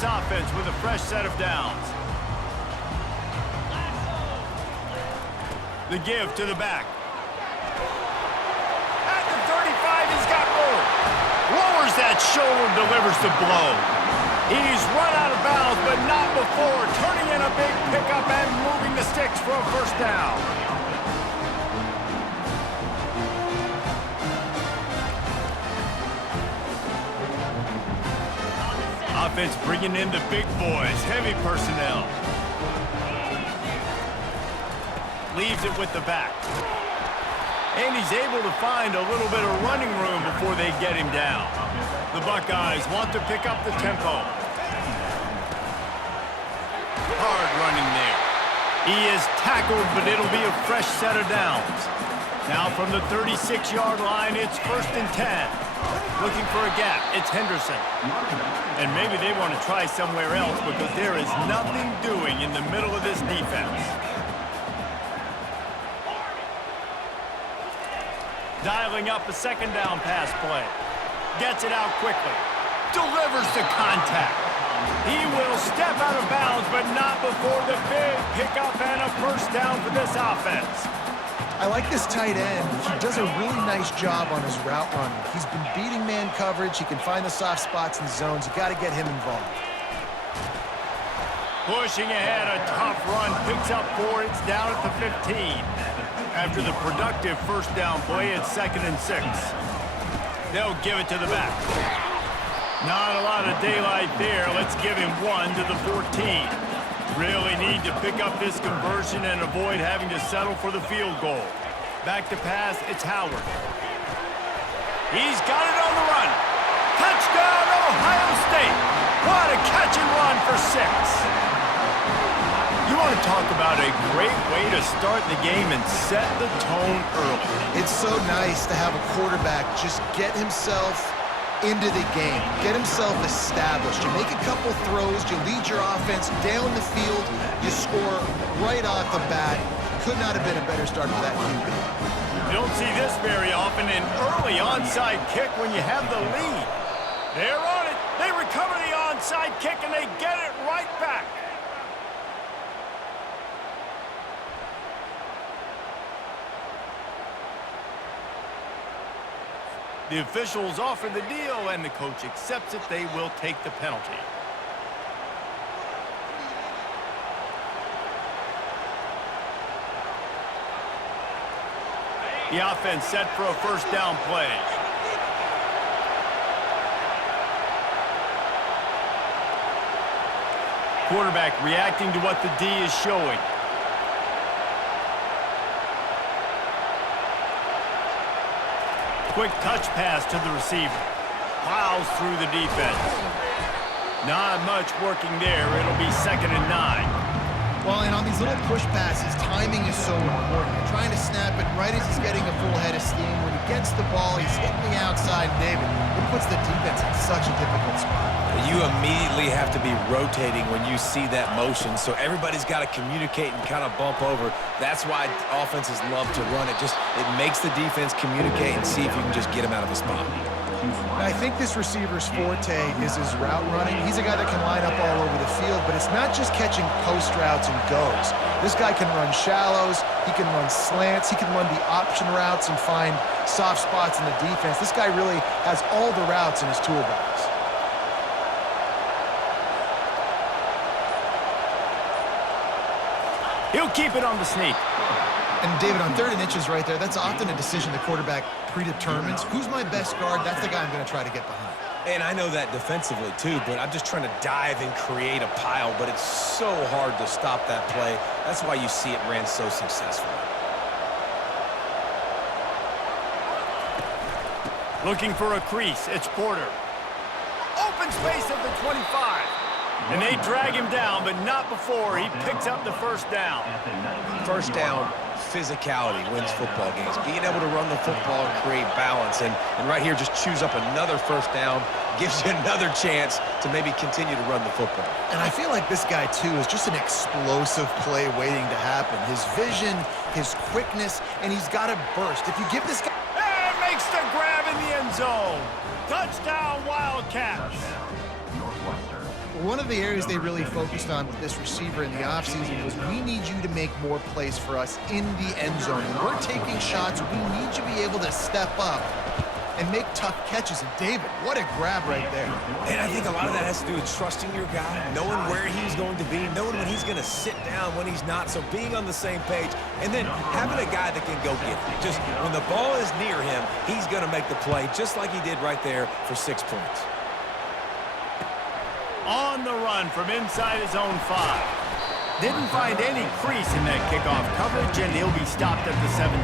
this offense with a fresh set of downs. The give to the back. At the 35, he's got room. Lowers that shoulder, delivers the blow. He's run out of bounds, but not before turning in a big pickup and moving the sticks for a first down. Offense bringing in the big boys, heavy personnel. Leaves it with the back. And he's able to find a little bit of running room before they get him down. The Buckeyes want to pick up the tempo. Hard running there. He is tackled, but it'll be a fresh set of downs. Now from the 36-yard line, it's 1st and 10. Looking for a gap, it's Henderson. And maybe they want to try somewhere else because there is nothing doing in the middle of this defense. Dialing up a second down pass play. Gets it out quickly. Delivers the contact. He will step out of bounds, but not before the big pickup and a first down for this offense. I like this tight end. He does a really nice job on his route running. He's been beating man coverage. He can find the soft spots in the zones. You got to get him involved. Pushing ahead, a tough run. Picks up 4. It's down at the 15. After the productive first down play, it's 2nd and 6. They'll give it to the back. Not a lot of daylight there. Let's give him 1 to the 14. Really need to pick up this conversion and avoid having to settle for the field goal. Back to pass, it's Howard. He's got it on the run. Touchdown, Ohio State. What a catch and run for 6. You want to talk about a great way to start the game and set the tone early. It's so nice to have a quarterback just get himself into the game, get himself established. You make a couple throws, you lead your offense down the field, you score right off the bat. Could not have been a better start for that QB. You don't see this very often, an early onside kick when you have the lead. They're on it. They recover the onside kick, and they get it right back. The officials offer the deal, and the coach accepts it. They will take the penalty. The offense set for a first down play. Quarterback reacting to what the D is showing. Quick touch pass to the receiver. Plows through the defense. Not much working there. It'll be 2nd and 9. Well, and on these little push passes, timing is so important. You're trying to snap it right as he's getting a full head of steam. When he gets the ball, he's hitting the outside, David. It puts the defense in such a difficult spot. You immediately have to be rotating when you see that motion, so everybody's got to communicate and kind of bump over. That's why offenses love to run it. It makes the defense communicate and see if you can just get him out of a spot. And I think this receiver's forte is his route running. He's a guy that can line up all over the field, but it's not just catching post routes and goes. This guy can run shallows, he can run slants, he can run the option routes and find soft spots in the defense. This guy really has all the routes in his toolbox. He'll keep it on the sneak. And David, on 3rd and inches right there, that's often a decision the quarterback predetermines. Who's my best guard? That's the guy I'm going to try to get behind. And I know that defensively too, but I'm just trying to dive and create a pile, but it's so hard to stop that play. That's why you see it ran so successfully. Looking for a crease, it's Porter. Open space at the 25. And they drag him down, but not before he picks up the first down. First down, physicality wins football games. Being able to run the football and create balance. And right here, just choose up another first down, gives you another chance to maybe continue to run the football. And I feel like this guy, too, is just an explosive play waiting to happen. His vision, his quickness, and he's got a burst. If you give this guy... And makes the grab in the end zone. Touchdown, Wildcats. One of the areas they really focused on with this receiver in the offseason was we need you to make more plays for us in the end zone. When we're taking shots, we need you to be able to step up and make tough catches. And David, what a grab right there. And I think a lot of that has to do with trusting your guy, knowing where he's going to be, knowing when he's going to sit down, when he's not, so being on the same page, and then having a guy that can go get it. Just when the ball is near him, he's going to make the play, just like he did right there for 6 points. On the run from inside his own 5. Didn't find any crease in that kickoff coverage, and he'll be stopped at the 17.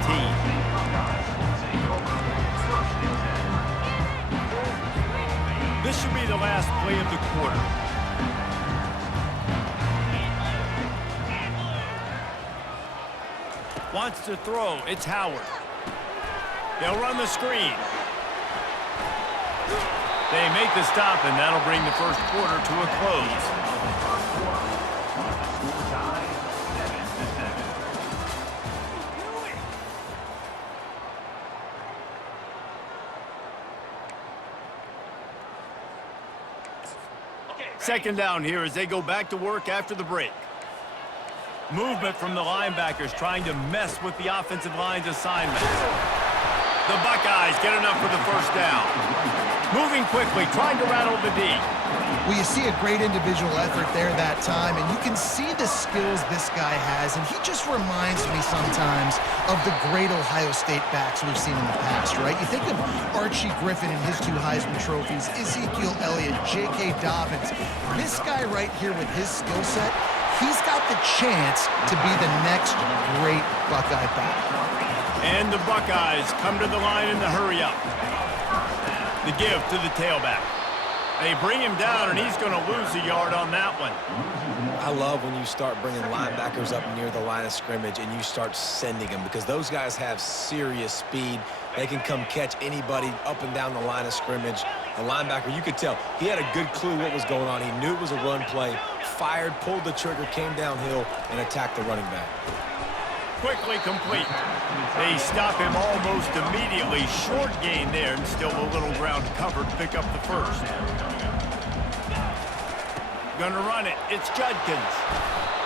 This should be the last play of the quarter. Wants to throw. It's Howard. They'll run the screen. They make the stop, and that'll bring the first quarter to a close. Second down here as they go back to work after the break. Movement from the linebackers trying to mess with the offensive line's assignments. The Buckeyes get enough for the first down. Moving quickly, trying to rattle the D. Well, you see a great individual effort there that time, and you can see the skills this guy has, and he just reminds me sometimes of the great Ohio State backs we've seen in the past, right? You think of Archie Griffin and his 2 Heisman trophies, Ezekiel Elliott, J.K. Dobbins. This guy right here with his skill set, he's got the chance to be the next great Buckeye back. And the Buckeyes come to the line in the hurry-up. The give to the tailback. They bring him down, and he's going to lose a yard on that one. I love when you start bringing linebackers up near the line of scrimmage and you start sending them, because those guys have serious speed. They can come catch anybody up and down the line of scrimmage. The linebacker, you could tell, he had a good clue what was going on. He knew it was a run play, fired, pulled the trigger, came downhill, and attacked the running back. Quickly complete. They stop him almost immediately. Short gain there, and still a little ground covered to pick up the first. Gonna run it. It's Judkins.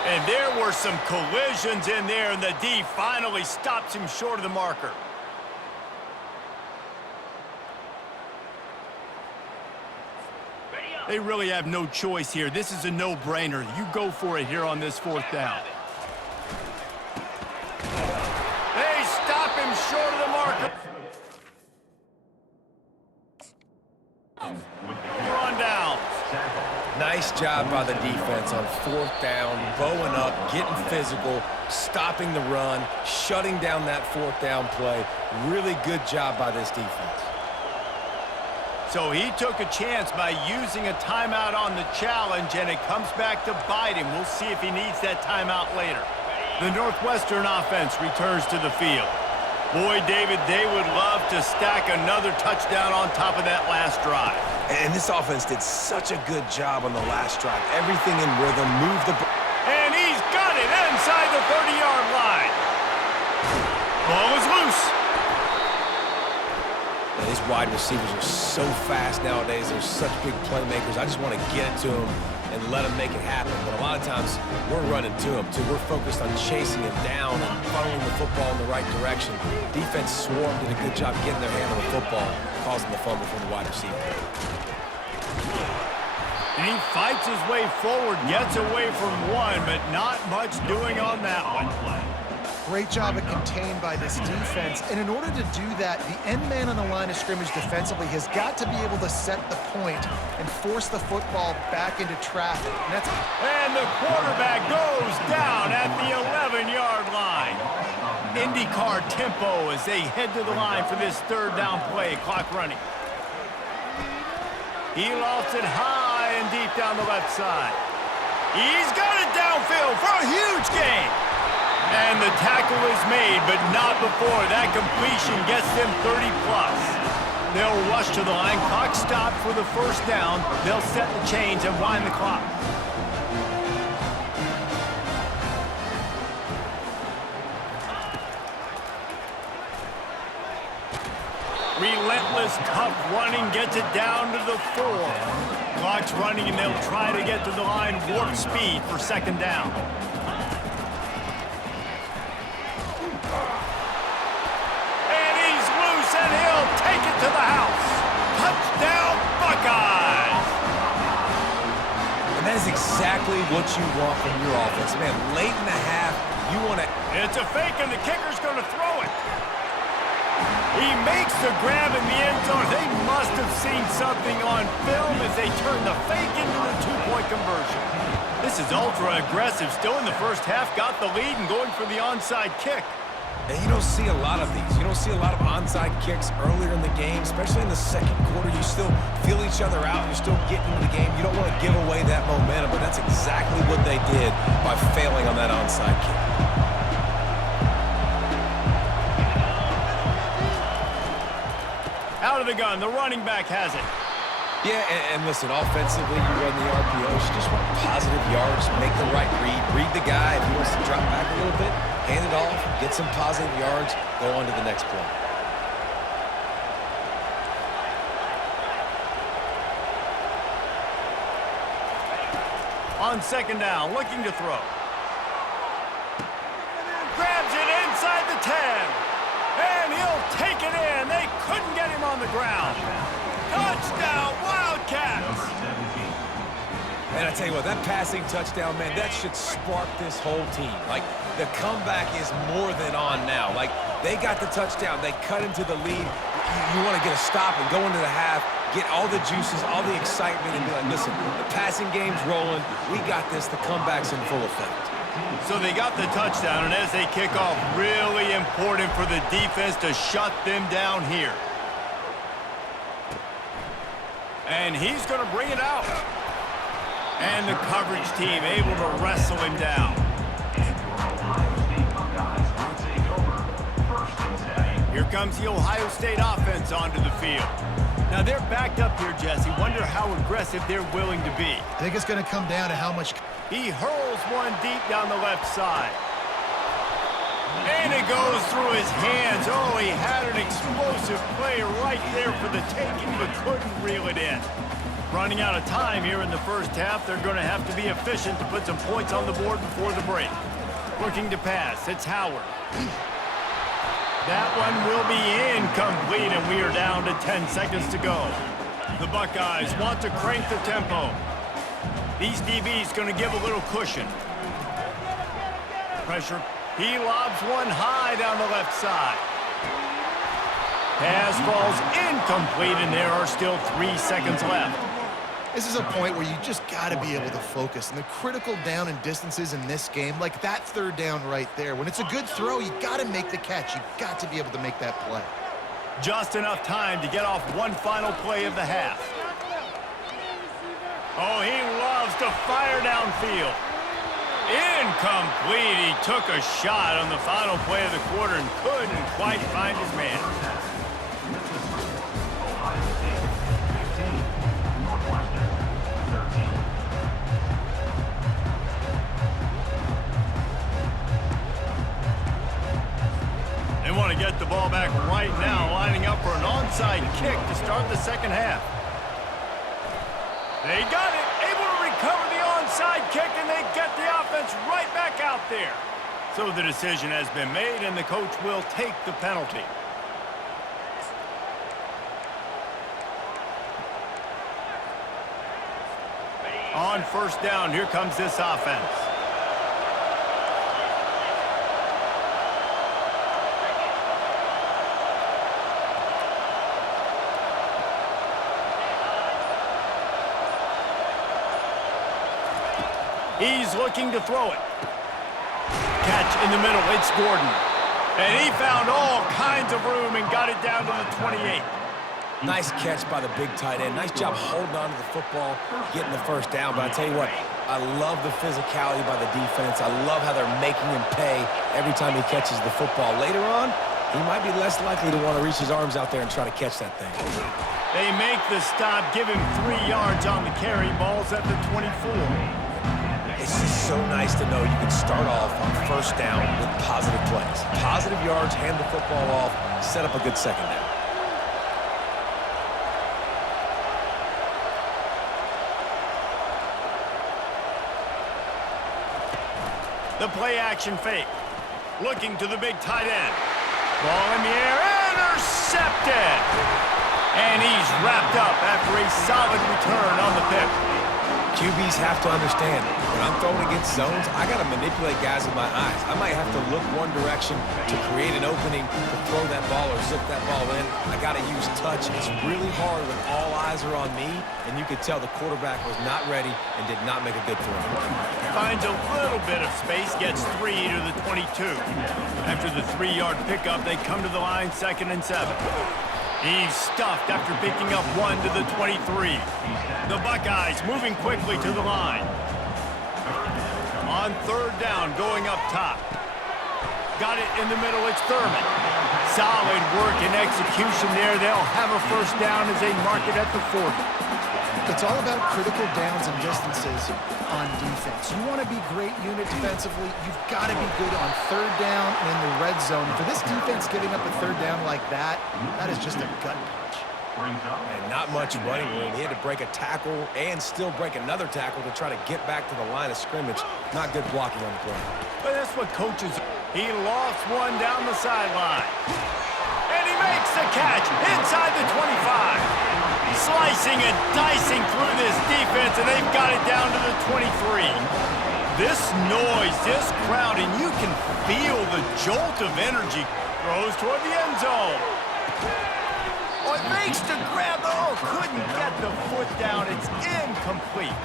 And there were some collisions in there, and the D finally stops him short of the marker. They really have no choice here. This is a no-brainer. You go for it here on this 4th down. They stop him short of the marker. Run down. Nice job by the defense on 4th down, bowing up, getting physical, stopping the run, shutting down that 4th down play. Really good job by this defense. So he took a chance by using a timeout on the challenge, and it comes back to bite him. We'll see if he needs that timeout later. The Northwestern offense returns to the field. Boy, David, they would love to stack another touchdown on top of that last drive. And this offense did such a good job on the last drive. Everything in rhythm, moved the ball. And he's got it inside the 30-yard line. Ball is loose. And these wide receivers are so fast nowadays. They're such big playmakers. I just want to get it to them and let them make it happen. But a lot of times, we're running to them, too. We're focused on chasing him down and funneling the football in the right direction. Defense swarmed, did a good job getting their hand on the football, causing the fumble from the wide receiver. And he fights his way forward, gets away from one, but not much doing on that one. Great job at contained by this defense. And in order to do that, the end man on the line of scrimmage defensively has got to be able to set the point and force the football back into traffic. And the quarterback goes down at the 11-yard line. IndyCar tempo as they head to the line for this 3rd down play. Clock running. He lofts it high and deep down the left side. He's got it downfield for a huge gain. And the tackle is made, but not before that completion gets them 30-plus. They'll rush to the line. Clock stopped for the 1st down. They'll set the chains and wind the clock. Relentless, tough running gets it down to the 4. Clock's running, and they'll try to get to the line warp speed for second down. And he's loose, and he'll take it to the house. Touchdown, Buckeyes! And that is exactly what you want from your offense. Man, late in the half, you want to... It's a fake, and the kicker's going to throw it. He makes the grab in the end zone. They must have seen something on film as they turn the fake into the two-point conversion. This is ultra-aggressive. Still in the first half, got the lead and going for the onside kick. And you don't see a lot of these. You don't see a lot of onside kicks earlier in the game, especially in the second quarter. You still feel each other out. You're still getting into the game. You don't want to give away that momentum, but that's exactly what they did by failing on that onside kick. Out of the gun, the running back has it. Yeah, and listen, offensively, you run the RPOs. You just want positive yards, make the right read the guy. If he wants to drop back a little bit, hand it off, get some positive yards, go on to the next play. On second down, looking to throw. Grabs it inside the 10. And he'll take it in. They couldn't get him on the ground. Touchdown, Wildcats! And I tell you what, that passing touchdown, man, that should spark this whole team. Like, the comeback is more than on now. Like, they got the touchdown. They cut into the lead. You want to get a stop and go into the half, get all the juices, all the excitement, and be like, listen, the passing game's rolling. We got this. The comeback's in full effect. So they got the touchdown, and as they kick off, really important for the defense to shut them down here. And he's going to bring it out. And the coverage team able to wrestle him down. Here comes the Ohio State offense onto the field. Now they're backed up here, Jesse. Wonder how aggressive they're willing to be. I think it's going to come down to how much... He hurls one deep down the left side. And it goes through his hands. Oh, he had an explosive play right there for the taking, but couldn't reel it in. Running out of time here in the first half. They're going to have to be efficient to put some points on the board before the break. Looking to pass. It's Howard. That one will be incomplete, and we are down to 10 seconds to go. The Buckeyes want to crank the tempo. These DBs going to give a little cushion. Pressure. He lobs one high down the left side. Pass falls incomplete, and there are still 3 seconds left. This is a point where you just got to be able to focus. And the critical down and distances in this game, like that third down right there. When it's a good throw, you got to make the catch. You've got to be able to make that play. Just enough time to get off one final play of the half. Oh, he loves to fire downfield. Incomplete. He took a shot on the final play of the quarter and couldn't quite find his man. They want to get the ball back right now, lining up for an onside kick to start the second half. They got it, able to recover the onside kick, and they get the offense right back out there. So the decision has been made, and the coach will take the penalty. On first down, here comes this offense. He's looking to throw it. Catch in the middle, it's Gordon. And he found all kinds of room and got it down to the 28. Nice catch by the big tight end. Nice job holding on to the football, getting the first down. But I tell you what, I love the physicality by the defense. I love how they're making him pay every time he catches the football. Later on, he might be less likely to want to reach his arms out there and try to catch that thing. They make the stop, give him 3 yards on the carry. Ball's at the 24. It's just so nice to know you can start off on first down with positive plays. Positive yards, hand the football off, set up a good second down. The play action fake. Looking to the big tight end. Ball in the air, intercepted! And he's wrapped up after a solid return on the pick. QBs have to understand, when I'm throwing against zones, I got to manipulate guys with my eyes. I might have to look one direction to create an opening to throw that ball or zip that ball in. I got to use touch. It's really hard when all eyes are on me, and you could tell the quarterback was not ready and did not make a good throw. Finds a little bit of space, gets 3 to the 22. After the 3-yard pickup, they come to the line 2nd and 7. He's stuffed after picking up 1 to the 23. The Buckeyes moving quickly to the line. On 3rd down, going up top. Got it in the middle, it's Thurman. Solid work and execution there. They'll have a 1st down as they mark it at the 40. It's all about critical downs and distances on defense. You want to be great unit defensively, you've got to be good on 3rd down and in the red zone. For this defense giving up a 3rd down like that is just a gut punch. And not much running room. He had to break a tackle and still break another tackle to try to get back to the line of scrimmage. Not good blocking on the play. But that's what coaches... He lost one down the sideline. And he makes the catch inside the 25. Slicing and dicing through this defense, and they've got it down to the 23. This noise, this crowd, and you can feel the jolt of energy. Throws toward the end zone. Oh, it makes the grab. Oh, couldn't get the foot down. It's incomplete.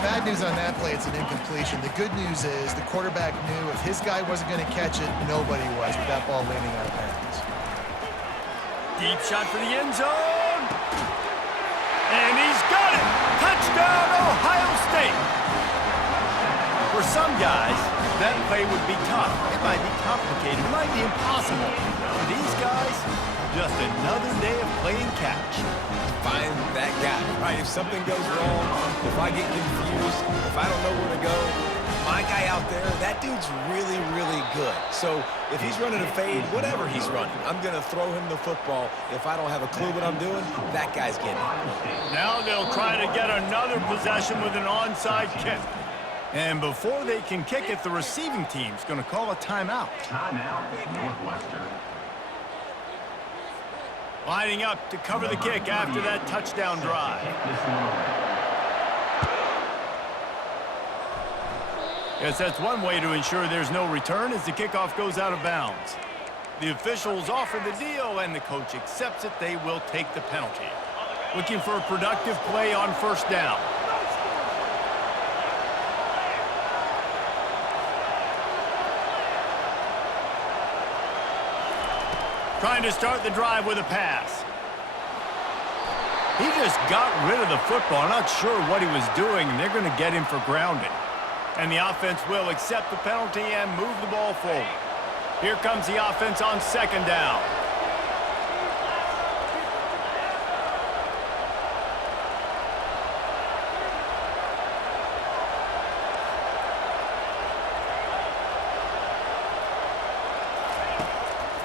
Bad news on that play, it's an incompletion. The good news is the quarterback knew if his guy wasn't going to catch it, nobody was with that ball landing out of bounds. Deep shot for the end zone. And he's got it! Touchdown, Ohio State! For some guys, that play would be tough. It might be complicated. It might be impossible. For these guys, just another day of playing catch. Find that guy, right? If something goes wrong, if I get confused, if I don't know where to go, my guy out there, that dude's really, really good. So if he's running a fade, whatever he's running, I'm going to throw him the football. If I don't have a clue what I'm doing, that guy's getting it. Now they'll try to get another possession with an onside kick. And before they can kick it, the receiving team's going to call a timeout. Timeout, Northwestern. Lining up to cover the kick after that touchdown drive. Yes, that's one way to ensure there's no return as the kickoff goes out of bounds. The officials offer the deal, and the coach accepts it. They will take the penalty. Looking for a productive play on 1st down. Trying to start the drive with a pass. He just got rid of the football. Not sure what he was doing, and they're going to get him for grounding. And the offense will accept the penalty and move the ball forward. Here comes the offense on 2nd down.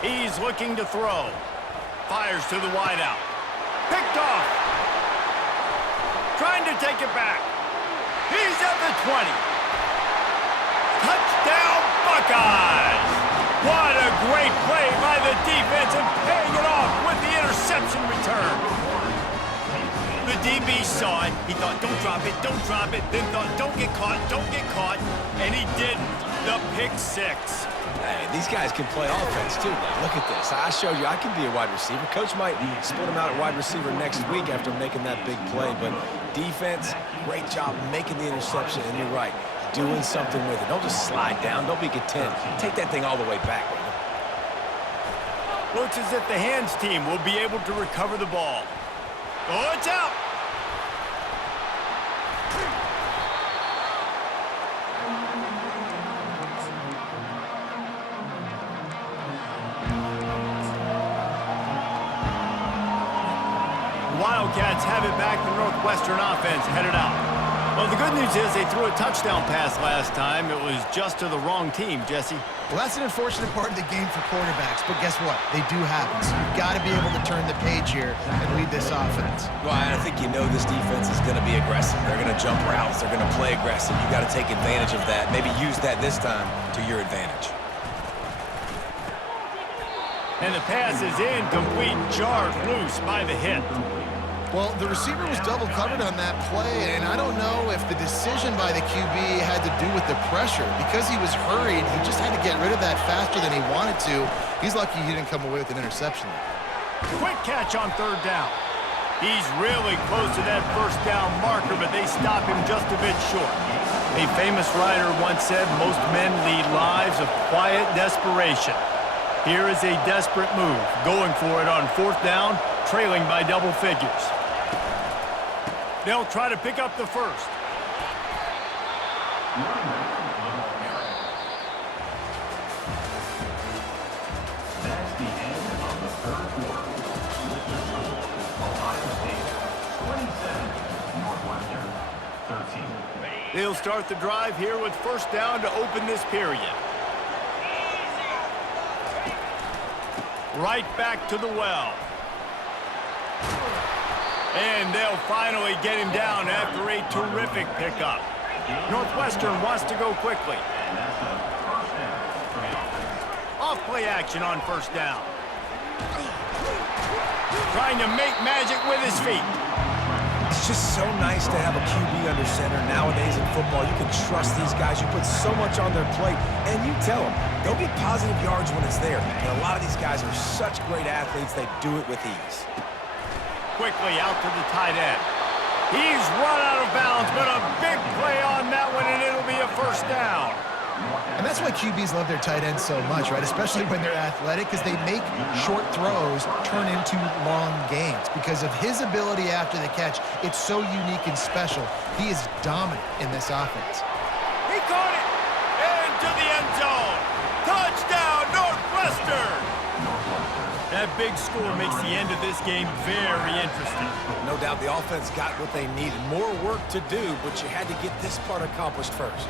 He's looking to throw. Fires to the wideout. Picked off. Trying to take it back. He's at the 20. Touchdown, Buckeyes! What a great play by the defense and paying it off with the interception return. The DB saw it. He thought, don't drop it, don't drop it. Then thought, don't get caught, and he didn't. The pick 6. Hey, these guys can play offense, too. Now, look at this. I showed you I can be a wide receiver. Coach might split him out at wide receiver next week after making that big play. But defense, great job making the interception. And you're right, doing something with it. Don't just slide down. Don't be content. Take that thing all the way back. Looks as if the hands team will be able to recover the ball. Oh, it's out. Wildcats have it back. The Northwestern offense headed out. Well, the good news is they threw a touchdown pass last time. It was just to the wrong team, Jesse. Well, that's an unfortunate part of the game for quarterbacks, but guess what? They do happen. So you've got to be able to turn the page here and lead this offense. Well, I think you know this defense is going to be aggressive. They're going to jump routes. They're going to play aggressive. You got to take advantage of that. Maybe use that this time to your advantage. And the pass is incomplete, jarred loose by the hit. Well, the receiver was double covered on that play, and I don't know if the decision by the QB had to do with the pressure. Because he was hurried, he just had to get rid of that faster than he wanted to. He's lucky he didn't come away with an interception. Quick catch on third down. He's really close to that first down marker, but they stop him just a bit short. A famous writer once said, most men lead lives of quiet desperation. Here is a desperate move, going for it on fourth down, trailing by double figures. They'll try to pick up the first. That's the end of the third quarter. Ohio State 27, Northwestern 13. They'll start the drive here with first down to open this period. Right back to the well. And they'll finally get him down after a terrific pickup. Northwestern wants to go quickly. Off play action on first down. Trying to make magic with his feet. It's just so nice to have a QB under center. Nowadays in football, you can trust these guys. You put so much on their plate, and you tell them, go get positive yards when it's there. And a lot of these guys are such great athletes, they do it with ease. Quickly out to the tight end. He's run out of bounds, but a big play on that one, and it'll be a first down. And that's why QBs love their tight ends so much, right? Especially when they're athletic, because they make short throws turn into long gains. Because of his ability after the catch, it's so unique and special. He is dominant in this offense. He caught it into the end zone. Touchdown, Northwestern! That big score makes the end of this game very interesting. No doubt the offense got what they needed. More work to do, but you had to get this part accomplished first.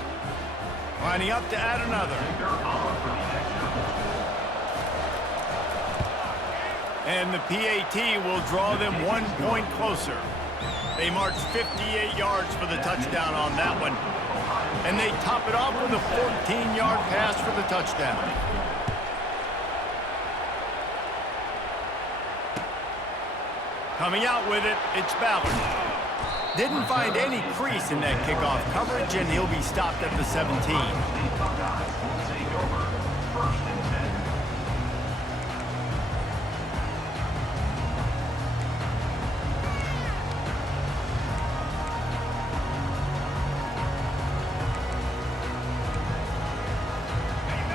Lining up to add another. And the PAT will draw them 1 point closer. They march 58 yards for the touchdown on that one. And they top it off with a 14-yard pass for the touchdown. Coming out with it, it's Ballard. Didn't find any crease in that kickoff coverage, and he'll be stopped at the 17.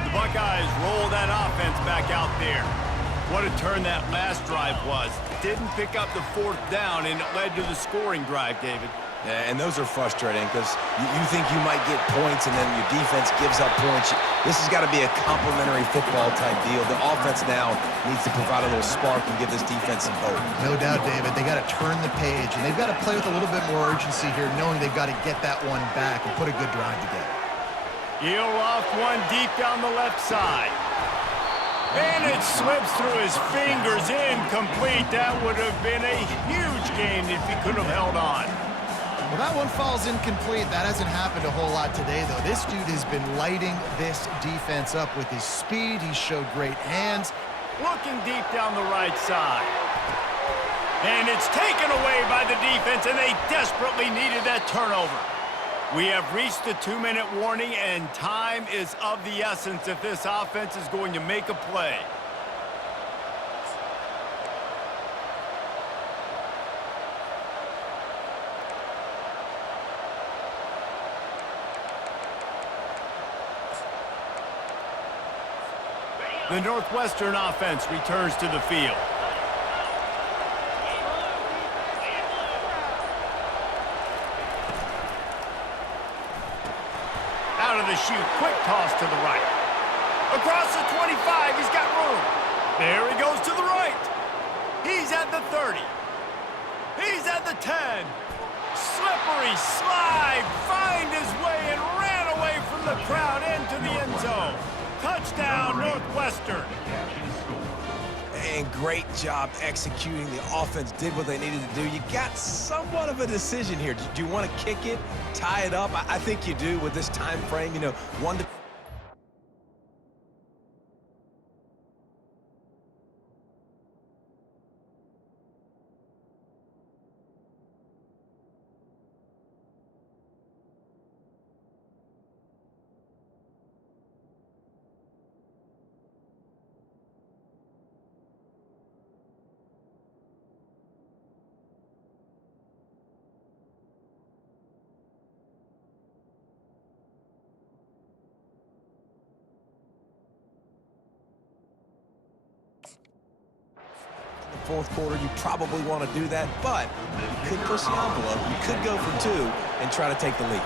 The Buckeyes roll that offense back out there. What a turn that last drive was. Didn't pick up the fourth down, and it led to the scoring drive, David. Yeah, and those are frustrating because you think you might get points and then your defense gives up points. This has got to be a complementary football type deal. The offense now needs to provide a little spark and give this defense some hope. No doubt, David. They got to turn the page, and they've got to play with a little bit more urgency here, knowing they've got to get that one back and put a good drive together. He'll off one deep down the left side. And it slips through his fingers, incomplete. That would have been a huge game if he could have held on. Well, that one falls incomplete. That hasn't happened a whole lot today, though. This dude has been lighting this defense up with his speed. He showed great hands. Looking deep down the right side. And it's taken away by the defense, and they desperately needed that turnover. We have reached the 2-minute warning, and time is of the essence if this offense is going to make a play. The Northwestern offense returns to the field. Out of the chute, quick toss to the right. Across the 25, he's got room. There he goes to the right. He's at the 30. He's at the 10. Slippery slide, find his way and ran away from the crowd into the end zone. Touchdown, Northwestern. And great job executing. The offense did what they needed to do. You got somewhat of a decision here. Do you want to kick it, tie it up? I think you do with this time frame. You know, 1 to fourth quarter, you probably want to do that, but you could push the envelope. You could go for 2 and try to take the lead.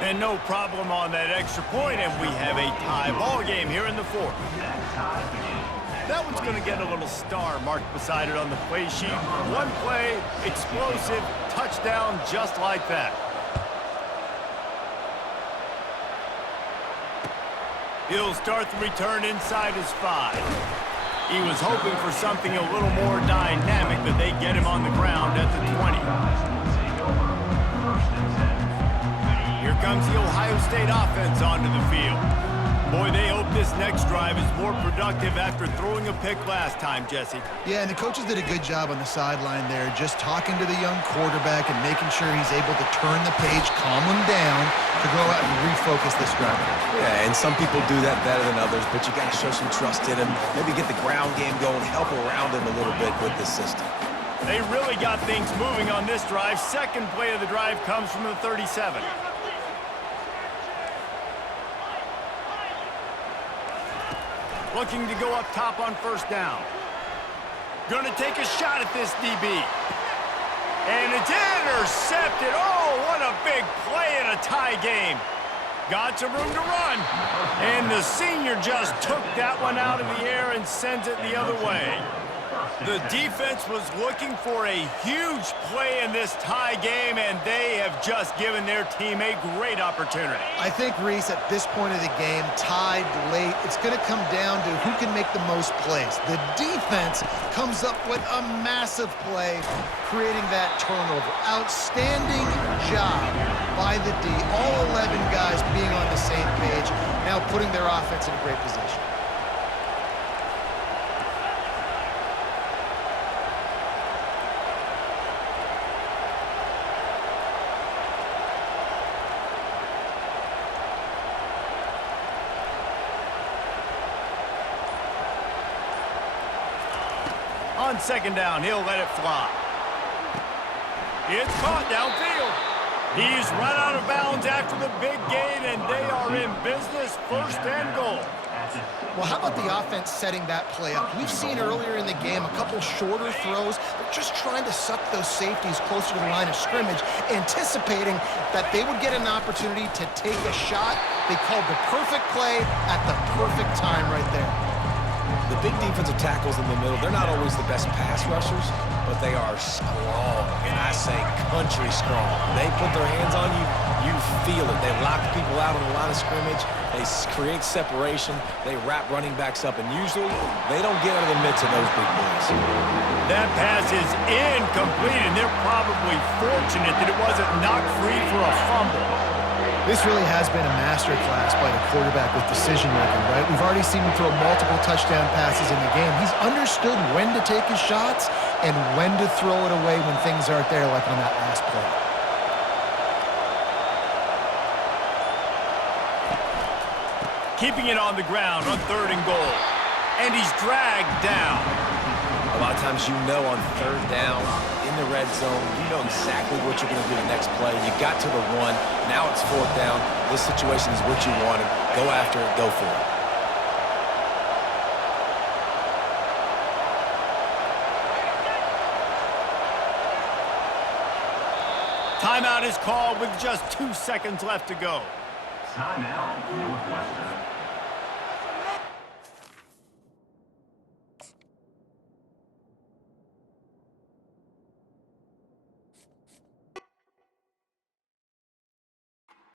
And no problem on that extra point, and we have a tie ball game here in the fourth. That one's going to get a little star marked beside it on the play sheet. One play, explosive, touchdown just like that. He'll start the return inside his 5. He was hoping for something a little more dynamic, but they get him on the ground at the 20. Here comes the Ohio State offense onto the field. Boy, they hope this next drive is more productive after throwing a pick last time, Jesse. Yeah, and the coaches did a good job on the sideline there, just talking to the young quarterback and making sure he's able to turn the page, calm him down, to go out and refocus this drive. Yeah, and some people do that better than others, but you got to show some trust in him. Maybe get the ground game going, help around him a little bit with the system. They really got things moving on this drive. Second play of the drive comes from the 37. Looking to go up top on first down. Going to take a shot at this DB. And it's intercepted. Oh, what a big play in a tie game. Got some room to run. And the senior just took that one out of the air and sends it the other way. The defense was looking for a huge play in this tie game, and they have just given their team a great opportunity. I think, Reese, at this point of the game, tied late, it's going to come down to who can make the most plays. The defense comes up with a massive play, creating that turnover. Outstanding job by the D. All 11 guys being on the same page, now putting their offense in a great position. On second down, he'll let it fly. It's caught downfield. He's run out of bounds after the big gain, and they are in business, first and goal. Well, how about the offense setting that play up? We've seen earlier in the game a couple shorter throws. They're just trying to suck those safeties closer to the line of scrimmage, anticipating that they would get an opportunity to take a shot. They called the perfect play at the perfect time right there. The big defensive tackles in the middle, they're not always the best pass rushers, but they are strong, and I say country strong. They put their hands on you, you feel it. They lock people out on the line of scrimmage. They create separation. They wrap running backs up, and usually they don't get out of the midst of those big boys. That pass is incomplete, and they're probably fortunate that it wasn't knocked free for a fumble. This really has been a masterclass by the quarterback with decision-making, right? We've already seen him throw multiple touchdown passes in the game. He's understood when to take his shots and when to throw it away when things aren't there, like on that last play. Keeping it on the ground on third and goal. And he's dragged down. A lot of times you know on third down, in the red zone, you know exactly what you're going to do the next play. You got to the one. Now it's fourth down. This situation is what you wanted. Go after it. Go for it. Timeout is called with just 2 seconds left to go. Timeout, Northwestern.